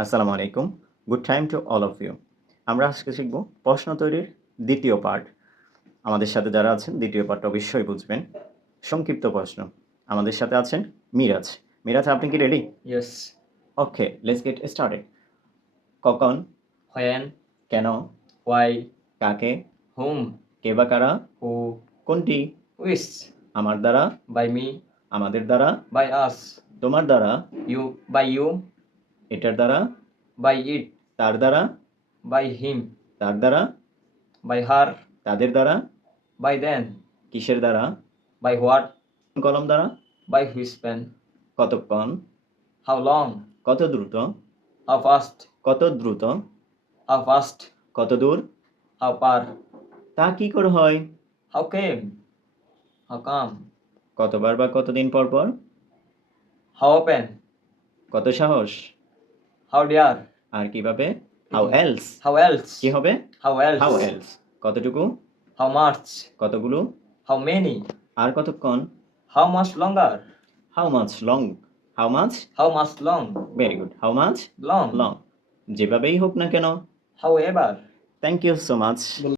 আসসালামু আলাইকুম। Good time to all of you. আমরা আজকে শিখব প্রশ্ন তৈরির দ্বিতীয় পার্ট। আমাদের সাথে যারা আছেন দ্বিতীয় পার্টটা অবশ্যই বুঝবেন। সংক্ষিপ্ত প্রশ্ন। আমাদের সাথে আছেন মিরাজ। মিরাজ, আপনি কি ready? Yes. Okay, let's get started. কখন, When, কেন, why, কাকে, whom, কে বা কারা, who, কোনটি, which, আমার দ্বারা, by me, আমাদের দ্বারা, by us, তোমার দ্বারা, you, by you, এটার দ্বারা, by it, তার দ্বারা, by him, তার দ্বারা, by her, তাদের দ্বারা, by them, কিসের দ্বারা, by what, কলম দ্বারা, by which pen, কতক্ষণ, how long, কত দ্রুত, how fast, কত দ্রুত, how fast, কত দূর, how far, তা কি করে হয়, how came, how come, কতবার বা কতদিন পর পর, how open, কত সাহস, how dare, আর কিভাবে, হাউ এলস, how else, কি হবে, how else, হাউ এলস, কতটুকু, how much, কতগুলো, how many, আর কতক্ষণ, how much longer, how much long, how much, how much long, very good, how much long, long, যেভাবেই হোক না কেন। however. Thank you so much.